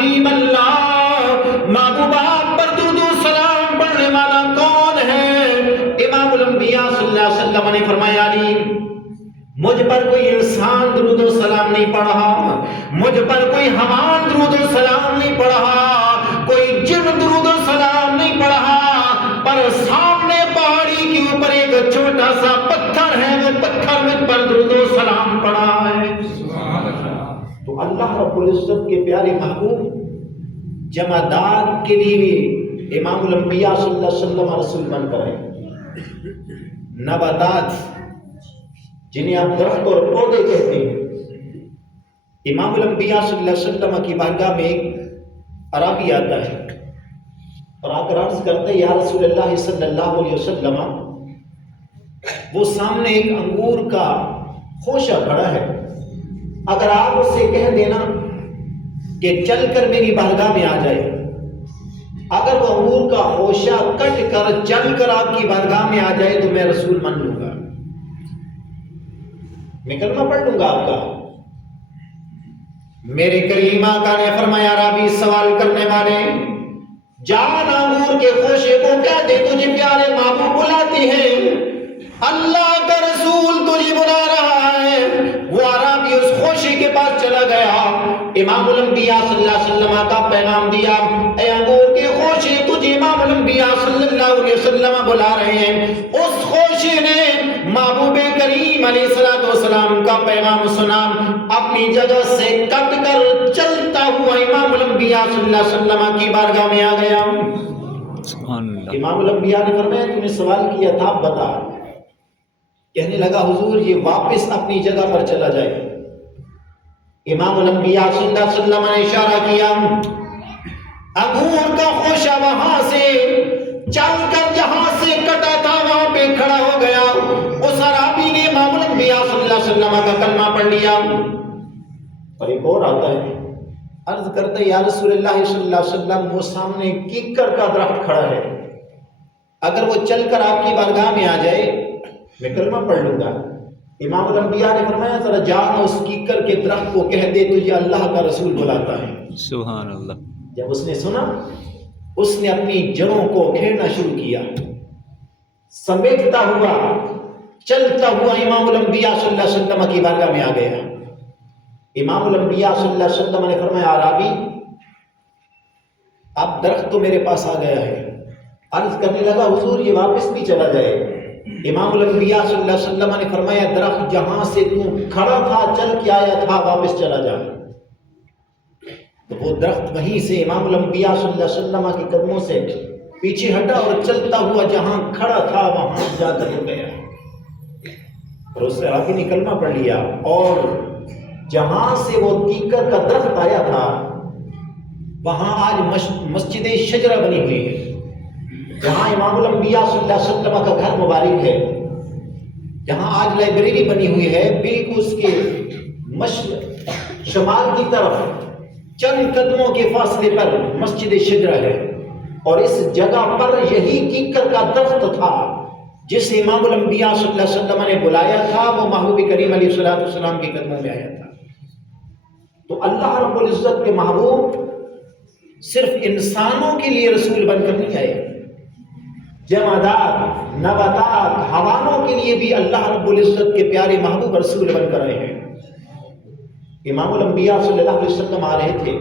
حبیب اللہ، محبوب آپ پر درود و سلام پڑھنے والا کون ہے؟ امام الانبیاء صلی اللہ علیہ وسلم نے فرمایا علی مجھ پر کوئی انسان درود و سلام نہیں پڑھا، مجھ پر کوئی حیوان درود و سلام نہیں پڑھا، کوئی جن درود و سلام نہیں پڑھا، پر سامنے پہاڑی کے اوپر ایک چھوٹا سا پتھر ہے، وہ پتھر مجھ پر درود و سلام پڑھا ہے۔ تو اللہ رب العزت کے پیارے محبوب جمادات کے لیے امام الانبیاء صلی اللہ علیہ وسلم رسول بن کر ہیں۔ نباتات جنہیں آپ درخت اور پودے کہتے ہیں، امام الانبیاء صلی اللہ علیہ وسلم کی بارگاہ میں ایک عربی آتا ہے اور آ کر عرض کرتے یا رسول اللہ صلی اللہ علیہ وسلم، وہ سامنے ایک انگور کا خوشہ کھڑا ہے، اگر آپ اس سے کہہ دینا کہ چل کر میری بارگاہ میں آ جائے، اگر وہ انگور کا خوشہ کٹ کر چل کر آپ کی بارگاہ میں آ جائے تو میں رسول مان لوں گا، میں کلمہ پڑھ لوں گا آپ کا۔ میرے کریم آقا نے فرمایا رابی سوال کرنے والے جان انگور کے خوشے کو کہہ دے تجھے پیارے محبوب بلاتے ہیں، اللہ کا رسول تجھے بلا رہا ہے۔ وہ عربی اس خوشے کے پاس چلا گیا، امام الانبیاء صلی اللہ علیہ وسلم کا پیغام دیا، اے انگور کے خوشے تجھے امام الانبیاء صلی اللہ علیہ وسلم بلا رہے ہیں۔ اس خوشے نے محبوب کریم علیہ السلام کا پیغام سنا، اپنی جگہ سے کٹ کر چلتا ہوا امام الانبیاء صلی اللہ علیہ وسلم کی بارگاہ میں آ گیا۔ امام الانبیاء نے فرمایا تو نے سوال کیا تھا بتا، کہنے لگا حضور یہ واپس اپنی جگہ پر چلا جائے۔ امام الانبیاء صلی اللہ علیہ وسلم نے اشارہ کیا، انگور کا خوشہ وہاں سے چل کر جہاں سے کٹا تھا وہاں پہ کھڑا ہو گیا۔ اس عربی نے امام الانبیاء صلی اللہ علیہ وسلم کا کلمہ پڑھ لیا۔ اور ایک اور آتا ہے، عرض کرتے یا رسول اللہ صلی اللہ علیہ وسلم وہ سامنے کیکر کا درخت کھڑا ہے، اگر وہ چل کر آپ کی بارگاہ میں آ جائے میں کلمہ پڑھ لوں گا۔ امام الانبیاء نے فرمایا ذرا جانا اس کیکر کے درخت کو کہہ دے تجھے اللہ کا رسول بلاتا ہے۔ سبحان اللہ۔ جب اس نے سنا اس نے اپنی جڑوں کو کھیڑنا شروع کیا، سمیٹتا ہوا چلتا ہوا امام الانبیاء صلی اللہ علیہ وسلم کی بارگاہ میں آ گیا۔ امام الانبیاء صلی اللہ علیہ وسلم نے فرمایا عربی اب درخت تو میرے پاس آ گیا ہے۔ عرض کرنے لگا حضور یہ واپس بھی چلا جائے۔ امام الانبیاء صلی اللہ علیہ وسلم نے فرمایا درخت جہاں سے تو کھڑا تھا چل کے آیا تھا واپس چلا جا۔ تو وہ درخت وہیں سے امام الانبیاء صلی اللہ علیہ وسلم کے قدموں سے پیچھے ہٹا اور چلتا ہوا جہاں کھڑا تھا وہاں جا کر رک گیا، اور اس سے آگے نے کلمہ پڑھ لیا۔ اور جہاں سے وہ کیکر کا درخت آیا تھا وہاں آج مسجد شجرہ بنی ہوئی ہے، جہاں امام الانبیاء صلی اللہ علیہ وسلم کا گھر مبارک ہے، جہاں آج لائبریری بنی ہوئی ہے، بالکل اس کے شمال کی طرف چند قدموں کے فاصلے پر مسجد شجرہ ہے، اور اس جگہ پر یہی کیکر کا درخت تھا جس امام الانبیاء صلی اللہ علیہ وسلم نے بلایا تھا، وہ محبوب کریم علیہ السلام کے قدموں میں آیا تھا۔ تو اللہ رب العزت کے محبوب صرف انسانوں کے لیے رسول بن کر نہیں آئے، جمادات نباتات حیوانوں کے لیے بھی اللہ رب العزت کے پیارے محبوب رسول بن کر آئے ہیں۔ امام الانبیاء صلی اللہ علیہ وسلم آ رہے تھے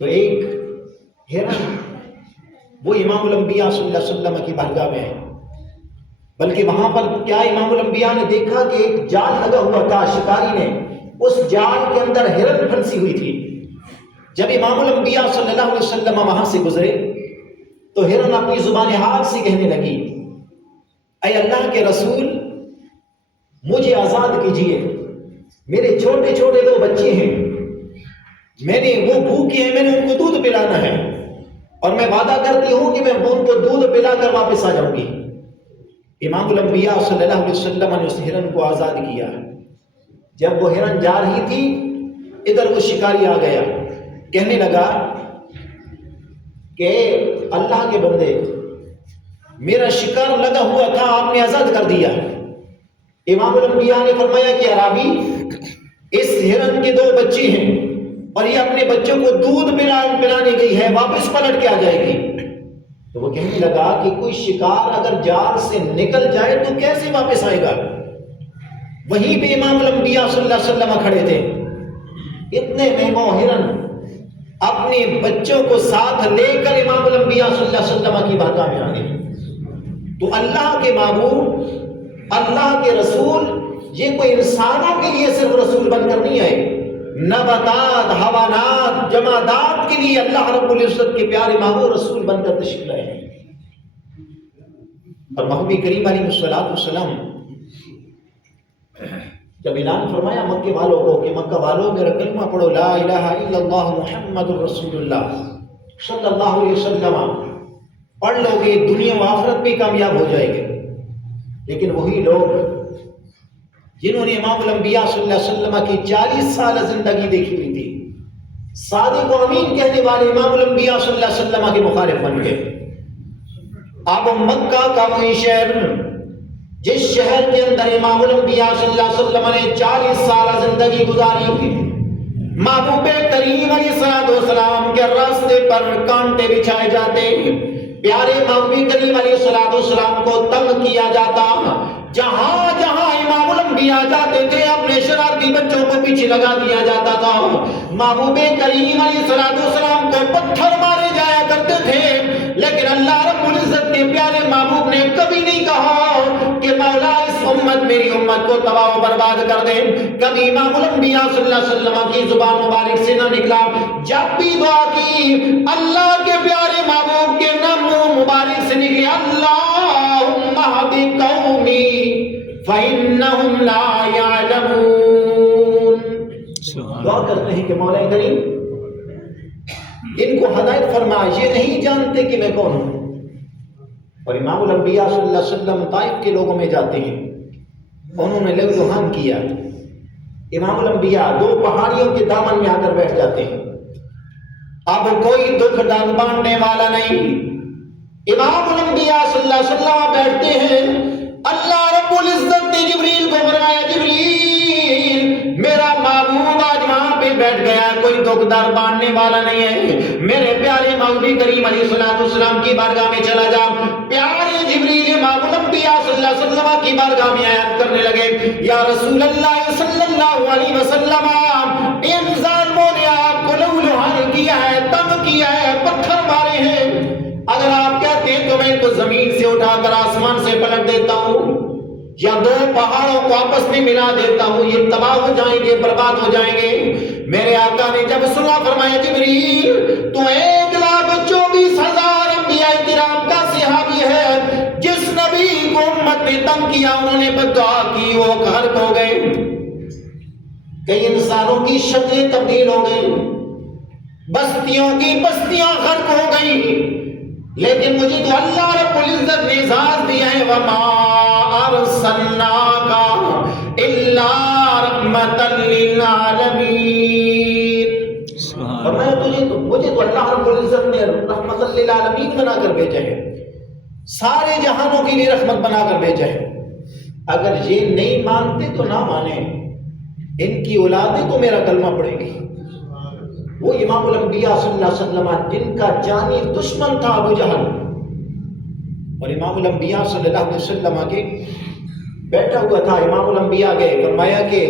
تو ایک ہرن وہ امام الانبیاء صلی اللہ علیہ وسلم کی بارگاہ میں ہے، بلکہ وہاں پر کیا امام الانبیاء نے دیکھا کہ ایک جال لگا ہوا تھا، شکاری نے اس جال کے اندر ہرن پھنسی ہوئی تھی۔ جب امام الانبیاء صلی اللہ علیہ وسلم وہاں سے گزرے تو ہرن اپنی زبان حال سے کہنے لگی اے اللہ کے رسول مجھے آزاد کیجئے، میرے چھوٹے چھوٹے دو بچے ہیں، میں نے وہ بھوکے ہیں، میں نے ان کو دودھ پلانا ہے، اور میں وعدہ کرتی ہوں کہ میں ان کو دودھ پلا کر واپس آ جاؤں گی۔ امام الانبیاء صلی اللہ علیہ وسلم نے اس ہرن کو آزاد کیا۔ جب وہ ہرن جا رہی تھی ادھر وہ شکاری آ گیا، کہنے لگا کہ اللہ کے بندے میرا شکار لگا ہوا تھا، آپ نے آزاد کر دیا۔ امام الانبیاء نے فرمایا کہ عربی اس ہرن کے دو بچے ہیں، اور یہ اپنے بچوں کو دودھ پلانے گئی ہے، واپس پلٹ کے آ جائے گی۔ تو وہ کہنے لگا کہ کوئی شکار اگر جال سے نکل جائے تو کیسے واپس آئے گا؟ وہیں پہ امام الانبیاء صلی اللہ علیہ وسلم کھڑے تھے، اتنے میں ہرن اپنے بچوں کو ساتھ لے کر امام الانبیاء صلی اللہ علیہ وسلم کی بارگاہ میں آ گئے۔ تو اللہ کے محبوب، اللہ کے رسول، یہ کوئی انسانوں کے لیے صرف رسول بن کر نہیں آئے، نباتات، حیوانات، جمادات کے لیے اللہ رب العزت کے پیارے محبوب رسول بن کر تشریف لائے ہیں۔ اور محبوب کریم علیہ الصلوۃ والسلام جب اعلان فرمایا مکے والوں کو کہ مکہ والوں میرا کلمہ پڑھو، لا الہ الا اللہ محمد الرسول اللہ صلی اللہ علیہ وسلم، پڑھ لو گے دنیا و آخرت میں کامیاب ہو جائے گے۔ لیکن وہی لوگ جنہوں نے امام الانبیاء صلی اللہ علیہ وسلم کی 40 سال زندگی دیکھی ہوئی تھی، صادق و امین کہنے والے امام الانبیاء صلی اللہ علیہ وسلم کے مخالف بن گئے۔ اب مکہ کا وہی شہر جس شہر کے اندر امام الانبیاء صلی اللہ علیہ وسلم نے 40 سال زندگی گزاری تھی، محبوب کریم علیہ السلام کے راستے پر کانٹے بچھائے جاتے، پیارے محبوب کریم علیہ السلام کو تنگ کیا جاتا، جہاں جہاں امام الانبیاء جاتے تھے اپنے شرارتی بچوں کو پیچھے لگا دیا جاتا تھا۔ محبوب کریم علیہ السلام کو پتھر مارے جایا کرتے تھے، لیکن اللہ رب العزت کے پیارے محبوب نے کبھی نہیں کہا کہ مولا اس امت، میری امت کو تباہ و برباد کر دے۔ کبھی امام الانبیاء صلی اللہ علیہ وسلم کی زبان مبارک سے نہ نکلا، جب بھی دعا کی اللہ کے پیارے محبوب کے نام مبارک سے نکلے، اللہم اہد قومی فإنہم لا یعلمون۔ دعا کرتے ہیں کہ مولا کریم ان کو ہدایت فرما، یہ نہیں جانتے کہ میں کون ہوں۔ اور امام الانبیاء صلی اللہ علیہ وسلم طائف کے لوگوں میں جاتے ہیں، انہوں نے لہو لہان کیا، امام الانبیاء 2 پہاڑیوں کے دامن میں آ کر بیٹھ جاتے ہیں، اب کوئی دکھ درد بانٹنے والا نہیں۔ امام الانبیاء صلی اللہ علیہ وسلم بیٹھتے ہیں، اللہ رب العزت نے جبریل کو فرمایا، جبریل میرا محبوب آج وہاں پہ بیٹھ گیا، کوئی دکھ درد بانٹنے والا نہیں ہے، میرے پیارے محبوب کریم علیہ السلام کی بارگاہ میں چلا جا۔ پیارے جبریل امام الانبیاء صلی اللہ علیہ وسلم کی بارگاہ میں آیات کرنے لگے، یا رسول اللہ صلی اللہ علیہ وسلم، ان ظالموں نے آپ کو لہو لہان کیا ہے، تنگ کیا ہے، پتھر مارے ہیں، اگر آپ کہتے ہیں تو میں ان کو زمین سے اٹھا کر آسمان سے پلٹ دیتا ہوں، یا 2 پہاڑوں کو آپس میں ملا دیتا ہوں، یہ تباہ ہو جائیں گے، برباد ہو جائیں گے۔ میرے آقا نے جب سنا فرمایا، جبریل تو 1,24,000 انبیاء کرام کا صحابی ہے، جس نبی کو امت نے تنگ کیا انہوں نے بدعا کی، وہ غرق ہو گئے، کئی انسانوں کی شکلیں تبدیل ہو گئی، بستیوں کی بستیاں غرق ہو گئی، لیکن مجھے تو اللہ رب العزت نے اعزاز دیا ہے، وَمَا أَرْسَلْنَاكَ إِلَّا رَحْمَةً لِلْعَالَمِينَ۔ اور مجھے تو اللہ رب العزت نے رحمت للعالمین بنا کر بھیجا ہے، سارے جہانوں کے لیے رحمت بنا کر بھیجا ہے۔ اگر یہ نہیں مانتے تو نہ مانیں، ان کی اولادیں تو میرا کلمہ پڑھیں گی۔ وہ امام الانبیاء صلی اللہ علیہ وسلم جن کا جانی دشمن تھا ابو جہل، اور امام الانبیاء صلی اللہ علیہ وسلم کے بیٹھا ہوا تھا، امام الانبیاء گئے، فرمایا کہ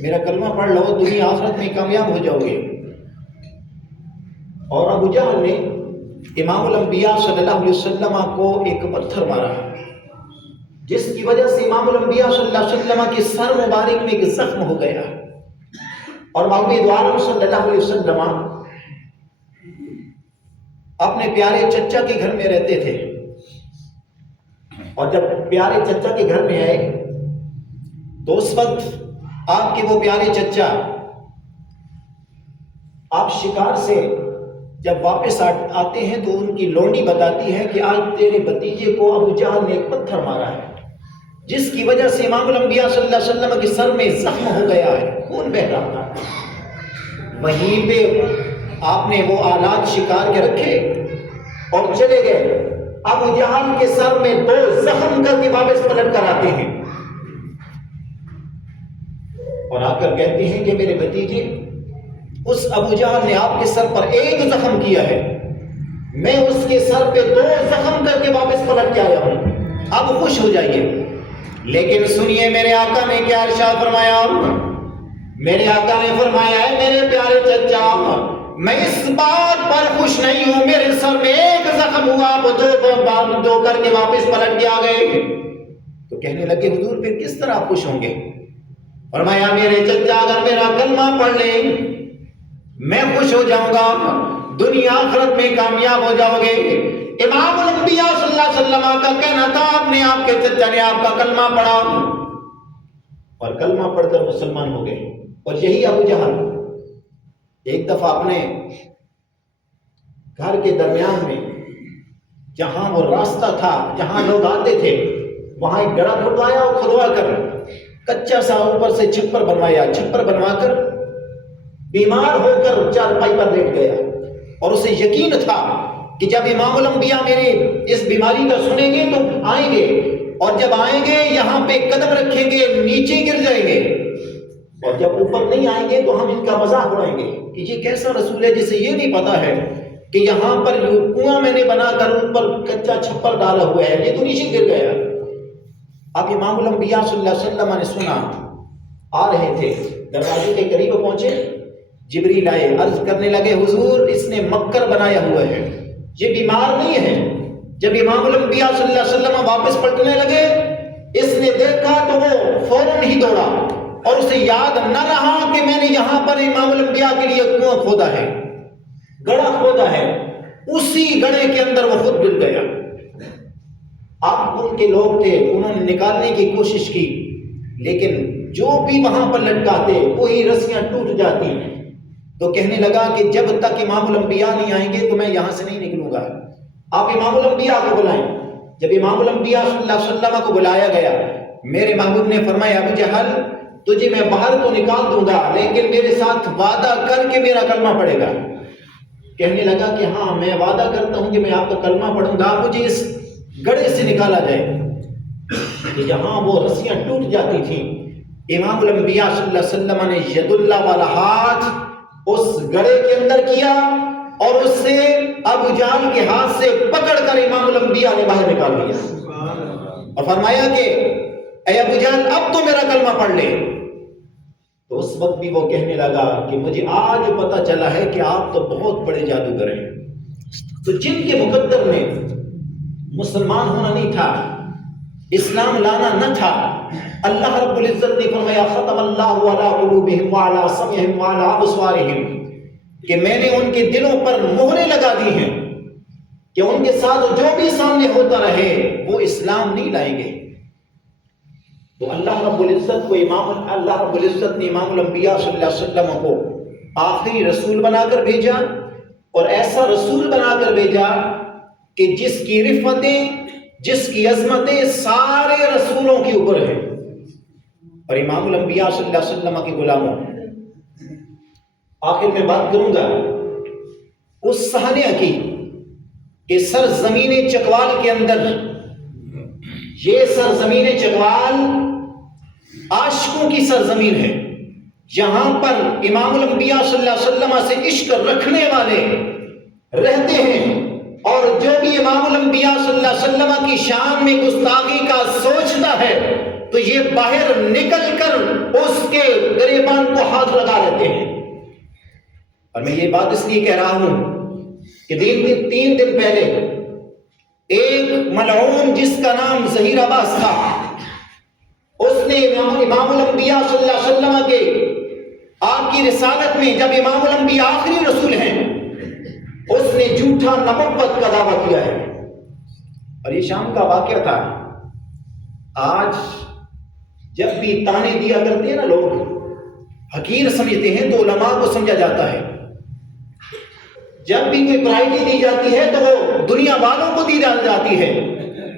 میرا کلمہ پڑھ لو، دنیا آخرت میں کامیاب ہو جاؤ گے۔ اور ابو جہل نے امام الانبیاء صلی اللہ علیہ وسلم کو ایک پتھر مارا، جس کی وجہ سے امام الانبیاء صلی اللہ علیہ وسلم کے سر مبارک میں ایک زخم ہو گیا۔ اور محبوب عالم صلی اللہ علیہ وسلم اپنے پیارے چچا کے گھر میں رہتے تھے، اور جب پیارے چچا کے گھر میں آئے تو اس وقت آپ کے وہ پیارے چچا، آپ شکار سے جب واپس آتے ہیں تو ان کی لونڈی بتاتی ہے کہ آج تیرے بھتیجے کو ابو جہل نے ایک پتھر مارا ہے، جس کی وجہ سے امام الانبیاء صلی اللہ علیہ وسلم کے سر میں زخم ہو گیا ہے، خون بہ رہا تھا۔ وہیں پہ آپ نے وہ آلات شکار کے رکھے اور چلے گئے، ابو جہل کے سر میں 2 زخم کر کے واپس پلٹ کر آتے ہیں، اور آ کر کہتے ہیں کہ میرے بھتیجے اس ابو جہل نے آپ کے سر پر ایک زخم کیا ہے، میں اس کے سر پہ 2 زخم کر کے واپس پلٹ کے آیا ہوں، اب خوش ہو جائیے۔ لیکن سنیے میرے آقا نے کیا ارشاد فرمایا، میرے آقا نے فرمایا ہے میرے پیارے چچا، میں اس بات پر خوش نہیں ہوں، میرے سر میں ایک زخم ہوا، آپ 2 کر کے واپس پلٹ کے آ گئے۔ تو کہنے لگے حضور پھر کس طرح آپ خوش ہوں گے؟ فرمایا میرے چچا اگر میرا کلمہ پڑھ لیں میں خوش ہو جاؤں گا، دنیا آخرت میں کامیاب ہو جاؤ گے۔ امام الانبیاء صلی اللہ علیہ وسلم کا کہنا تھا آپ کے چچا نے آپ کا کلمہ پڑھا اور کلمہ پڑھ کر مسلمان ہو گئے۔ اور یہی ابو جہل ایک دفعہ اپنے گھر کے درمیان میں جہاں وہ راستہ تھا جہاں لوگ آتے تھے وہاں ایک گڑھا کھدوایا اور کھدوا کر کچا سا اوپر سے چھپر بنوایا، چھپر بنوا کر بیمار ہو کر چارپائی پر لیٹ گیا، اور اسے یقین تھا کہ جب امام الانبیاء میرے اس بیماری کا سنیں گے تو آئیں گے، اور جب آئیں گے یہاں پہ قدم رکھیں گے نیچے گر جائیں گے، اور جب اوپر نہیں آئیں گے تو ہم ان کا مذاق اڑائیں گے کہ یہ کیسا رسول ہے جسے یہ نہیں پتا ہے کہ یہاں پر جو کنواں میں نے بنا کر اوپر کچا چھپر ڈالا ہوا ہے یہ تو نیچے گر گیا۔ اب امام الانبیاء صلی اللہ علیہ وسلم نے سنا، آ رہے تھے، دروازے کے قریب پہنچے، جبریل آئے، عرض کرنے لگے حضور اس نے مکر بنایا ہوا ہے، یہ بیمار نہیں ہے۔ جب امام الانبیاء صلی اللہ علیہ وسلم واپس پلٹنے لگے اس نے دیکھا تو وہ فوراً ہی دوڑا، اور اسے یاد نہ رہا کہ میں نے یہاں پر امام الانبیاء کے لیے کنواں کھودا ہے، گڑھا کھودا ہے، اسی گڑھے کے اندر وہ خود گر گیا۔ اب ان کے لوگ تھے، انہوں نے نکالنے کی کوشش کی لیکن جو بھی وہاں پر لٹکاتے وہی رسیاں ٹوٹ جاتی ہیں۔ تو کہنے لگا کہ جب تک امام الانبیاء نہیں آئیں گے تو میں یہاں سے نہیں نکلوں گا، آپ امام الانبیاء کو بلائیں۔ جب امام الانبیاء صلی اللہ علیہ وسلم کو بلایا گیا، میرے محبوب نے فرمایا ابو جہل تجھے میں باہر تو نکال دوں گا لیکن میرے ساتھ وعدہ کر کے میرا کلمہ پڑھے گا۔ کہنے لگا کہ ہاں میں وعدہ کرتا ہوں کہ میں آپ کا کلمہ پڑھوں گا، مجھے اس گڑھے سے نکالا جائے۔ کہ جہاں وہ رسیاں ٹوٹ جاتی تھیں امام الانبیاء صلی اللہ علیہ وسلم نے ید اللہ والا ہاتھ اس گڑھے کے اندر کیا اور اس سے ابو جہل کے ہاتھ سے پکڑ کر امام الانبیاء نے باہر نکال دیا اور فرمایا کہ اے ابو جہل اب تو میرا کلمہ پڑھ لے۔ تو اس وقت بھی وہ کہنے لگا کہ مجھے آج پتا چلا ہے کہ آپ تو بہت بڑے جادوگر ہیں۔ تو جن کے مقدر میں مسلمان ہونا نہیں تھا، اسلام لانا نہ تھا، اللہ رب العزت نے فرمایا ختم اللہ علی قلوبہم وعلی سمعہم وعلی ابصارہم، کہ میں نے ان کے دلوں پر مہریں لگا دی ہیں کہ ان کے ساتھ جو بھی سامنے ہوتا رہے وہ اسلام نہیں لائیں گے۔ تو اللہ رب العزت نے امام الانبیاء صلی اللہ علیہ وسلم کو آخری رسول بنا کر بھیجا، اور ایسا رسول بنا کر بھیجا کہ جس کی رفتیں، جس کی عظمتیں سارے رسولوں کے اوپر ہیں۔ اور امام الانبیاء صلی اللہ علیہ وسلم کے غلاموں، آخر میں بات کروں گا اس صحابہ کی کہ سرزمین چکوال کے اندر، یہ سرزمین چکوال عاشقوں کی سرزمین ہے، یہاں پر امام الانبیاء صلی اللہ علیہ وسلم سے عشق رکھنے والے رہتے ہیں، اور جو بھی امام الانبیاء صلی اللہ علیہ وسلم کی شان میں گستاخی کا سوچتا ہے تو یہ باہر نکل کر اس کے گریبان کو ہاتھ لگا لیتے ہیں۔ اور میں یہ بات اس لیے کہہ رہا ہوں کہ 3 دن پہلے ایک ملعون جس کا نام ظہیر عباس تھا، اس نے امام الانبیاء صلی اللہ علیہ وسلم کے آپ کی رسالت میں جب امام الانبیاء آخری رسول ہیں اس نے جھوٹا نبوت کا دعویٰ کیا ہے۔ اور یہ شام کا واقعہ تھا۔ آج جب بھی تانے دیا کرتے ہیں نا لوگ، حقیر سمجھتے ہیں تو علماء کو سمجھا جاتا ہے، جب بھی کوئی پرائرٹی دی جاتی ہے تو وہ دنیا والوں کو دی جاتی ہے،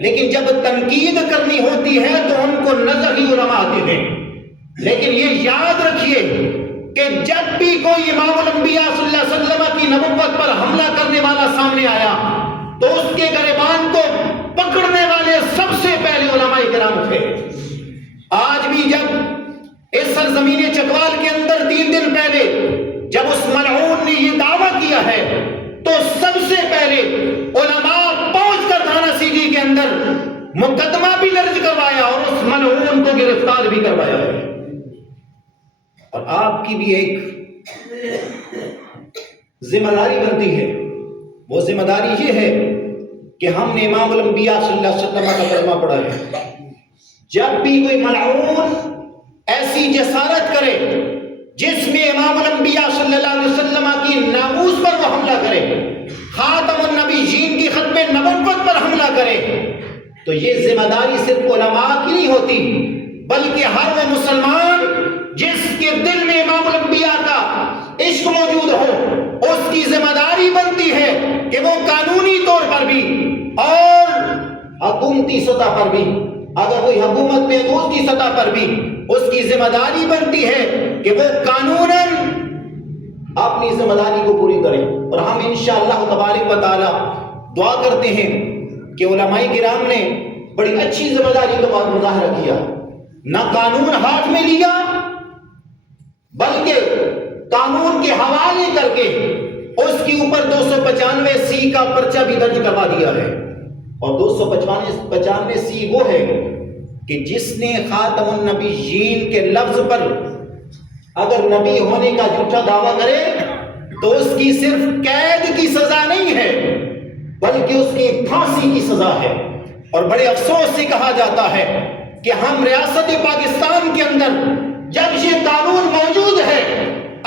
لیکن جب تنقید کرنی ہوتی ہے تو ان کو نظر ہی علماء آتے ہیں۔ لیکن یہ یاد رکھیے کہ جب بھی کوئی امام الانبیاء صلی اللہ علیہ وسلم کی نبوت پر حملہ کرنے والا سامنے آیا تو اس کے گریبان کو پکڑنے والے سب سے پہلے علماء کرام تھے۔ آج بھی جب اس سرزمین چکوال کے اندر 3 دن پہلے جب اس کلمہ بھی درج کروایا اور اس ملعون کو گرفتار بھی کروایا ہے۔ اور آپ کی بھی ایک ذمہ داری بنتی ہے، وہ ذمہ داری یہ ہے کہ ہم نے امام الانبیاء صلی اللہ علیہ وسلم کا کلمہ پڑھا ہے۔ جب بھی کوئی ملعون ایسی جسارت کرے جس میں امام الانبیاء صلی اللہ علیہ وسلم کی ناموس پر وہ حملہ کرے، خاتم النبیین کی ختم نبوت پر حملہ کرے، تو یہ ذمہ داری صرف علماء کی نہیں ہوتی، بلکہ ہر وہ مسلمان جس کے دل میں امام الانبیاء کا عشق موجود ہو، اس کی ذمہ داری بنتی ہے کہ وہ قانونی طور پر بھی اور حکومتی سطح پر بھی، اگر کوئی حکومت میں تو اس کی سطح پر بھی اس کی ذمہ داری بنتی ہے کہ وہ قانوناً اپنی ذمہ داری کو پوری کرے۔ اور ہم انشاءاللہ تبارک و تعالی دعا کرتے ہیں کہ علماء کرام نے بڑی اچھی ذمہ داری کا مظاہرہ کیا، نہ قانون ہاتھ میں لیا بلکہ قانون کے حوالے کر کے اس کے اوپر 295 کا پرچہ بھی درج کروا دیا ہے۔ اور 295 وہ ہے کہ جس نے خاتم النبیین کے لفظ پر اگر نبی ہونے کا جھوٹا دعویٰ کرے تو اس کی صرف قید کی سزا نہیں ہے بلکہ اس کی پھانسی کی سزا ہے۔ اور بڑے افسوس سے کہا جاتا ہے کہ ہم ریاست پاکستان کے اندر جب یہ قانون موجود ہے،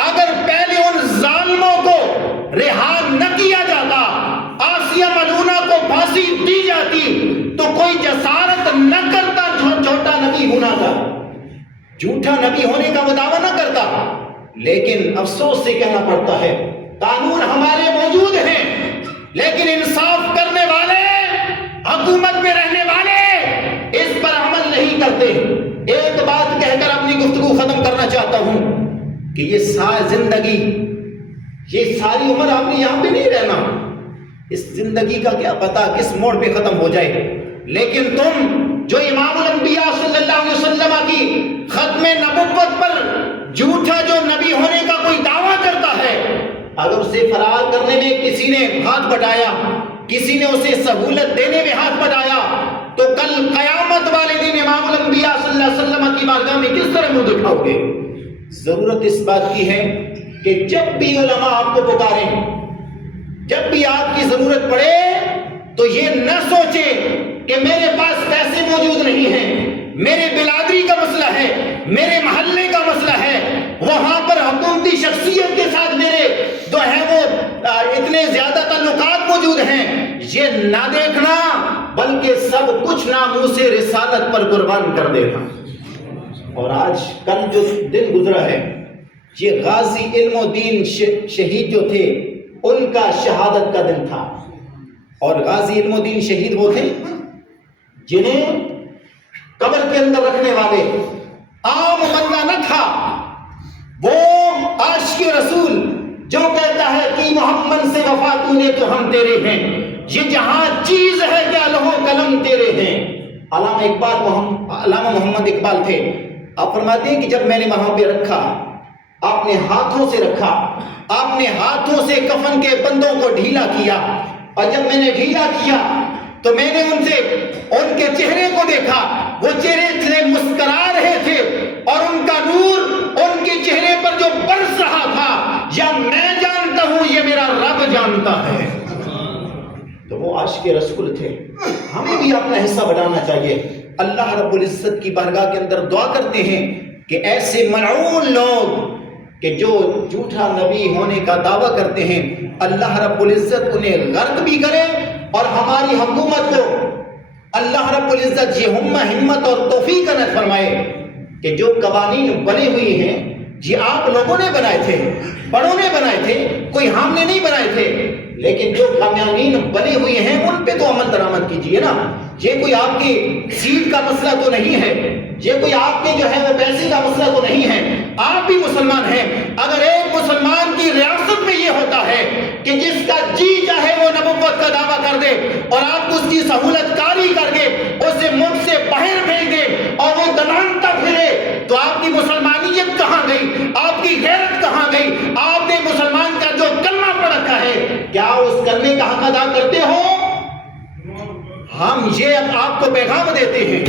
اگر پہلے ان ظالموں کو رہا نہ کیا جاتا، آسیہ ملونہ کو پھانسی دی جاتی، تو کوئی جسارت نہ کرتا چھوٹا نبی ہونا کا، جھوٹا نبی ہونے کا وہ دعویٰ نہ کرتا۔ لیکن افسوس سے کہنا پڑتا ہے قانون ہمارے موجود ہیں، لیکن انصاف کرنے والے، حکومت میں رہنے والے اس پر عمل نہیں کرتے۔ ایک بات کہہ کر اپنی گفتگو ختم کرنا چاہتا ہوں کہ یہ ساری زندگی، یہ ساری عمر آپ نے یہاں پہ نہیں رہنا، اس زندگی کا کیا پتا کس موڑ پہ ختم ہو جائے، لیکن تم جو امام الانبیاء صلی اللہ علیہ وسلم کی ختم نبوت پر جھوٹا جو نبی ہونے کا کوئی دعویٰ کرتا ہے، اگر اسے فرار کرنے میں کسی نے ہاتھ بٹایا، کسی نے اسے سہولت دینے میں ہاتھ بٹایا، تو کل قیامت والے دن امام الانبیاء صلی اللہ علیہ وسلم کی بارگاہ میں کس طرح منہ دکھاؤ گے؟ ضرورت اس بات کی ہے کہ جب بھی علماء آپ کو پکاریں، جب بھی آپ کی ضرورت پڑے تو یہ نہ سوچیں کہ میرے پاس پیسے موجود نہیں ہیں، میرے بلادری کا مسئلہ ہے، میرے محلے کا مسئلہ ہے، وہاں پر حکومتی شخصیت کے ساتھ میرے جو ہے وہ اتنے زیادہ تعلقات موجود ہیں، یہ نہ دیکھنا بلکہ سب کچھ ناموس رسالت پر قربان کر دینا۔ اور آج کل جو دن گزرا ہے، یہ غازی علم الدین شہید جو تھے ان کا شہادت کا دن تھا۔ اور غازی علم الدین شہید وہ تھے جنہیں قبر کے اندر رکھنے والے عام بندہ نہ تھا، وہ عاشق رسول جو کہتا ہے کہ محمد سے وفا تو نے تو ہم تیرے ہیں، یہ جہاں چیز ہے کیا لوح قلم تیرے ہیں۔ علامہ محمد اقبال تھے، آپ فرماتے ہیں کہ جب میں نے وہاں پہ رکھا، اپنے ہاتھوں سے رکھا، اپنے ہاتھوں سے کفن کے بندوں کو ڈھیلا کیا، اور جب میں نے ڈھیلا کیا تو میں نے ان کے چہرے کو دیکھا، وہ چہرے سے مسکرا رہے تھے اور ان کا نور ان کے چہرے پر جو برس رہا تھا، یا میں جانتا ہوں یہ میرا رب جانتا ہے۔ تو وہ عاشق رسول تھے۔ ہمیں بھی اپنا حصہ بڑھانا چاہیے۔ اللہ رب العزت کی بارگاہ کے اندر دعا کرتے ہیں کہ ایسے ملعون لوگ کہ جو جھوٹا نبی ہونے کا دعویٰ کرتے ہیں، اللہ رب العزت انہیں غرق بھی کرے، اور ہماری حکومت کو اللہ رب العزت یہ ہمت اور توفیق عطا فرمائے کہ جو قوانین بنے ہوئے ہیں یہ آپ لوگوں نے بنائے تھے، بڑوں نے بنائے تھے، کوئی ہم نے نہیں بنائے تھے، لیکن جو قوانین بنے ہوئے ہیں ان پہ تو عمل درآمد کیجئے نا۔ یہ کوئی آپ کی سیٹ کا مسئلہ تو نہیں ہے، یہ کوئی آپ کے جو ہے وہ پیسے کا مسئلہ تو نہیں ہے، آپ بھی مسلمان ہیں۔ اگر ایک مسلمان کی ریاست میں یہ ہوتا ہے کہ جس کا جی چاہے وہ نبوت کا دعویٰ کر دے اور آپ اس کی سہولت کاری کر کے اسے ملک سے باہر بھیج دے اور وہ دلانتا پھرے، تو آپ کی مسلمانیت کہاں گئی؟ آپ کی غیرت کہاں گئی؟ آپ نے مسلمان کا جو کلمہ پڑھ رکھا ہے، کیا اس کلمے کا حق ادا کرتے ہو؟ ہم یہ اب آپ کو پیغام دیتے ہیں،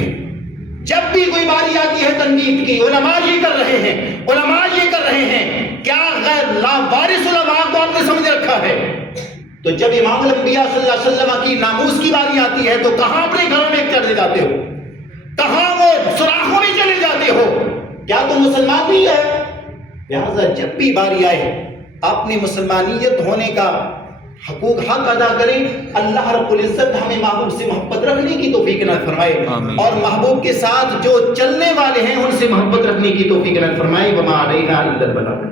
جب بھی کوئی باری آتی ہے تنقید کی، علماء یہ کر رہے ہیں، علماء یہ کر رہے ہیں، کیا غیر لاوارث علماء کو آپ نے سمجھ رکھا ہے؟ تو جب امام الانبیاء صلی اللہ علیہ وسلم کی ناموس کی باری آتی ہے تو کہاں اپنے گھروں میں چلے جاتے ہو؟ کہاں وہ سوراخوں میں چلے جاتے ہو؟ کیا تم مسلمان نہیں ہے؟ لہذا جب بھی باری آئے اپنی مسلمانیت ہونے کا حق ادا کریں۔ اللہ رب العزت ہمیں محبوب سے محبت رکھنے کی توفیق عنایت فرمائے، اور محبوب کے ساتھ جو چلنے والے ہیں ان سے محبت رکھنے کی توفیق عنایت فرمائے۔ وما علینا الا البلاغ۔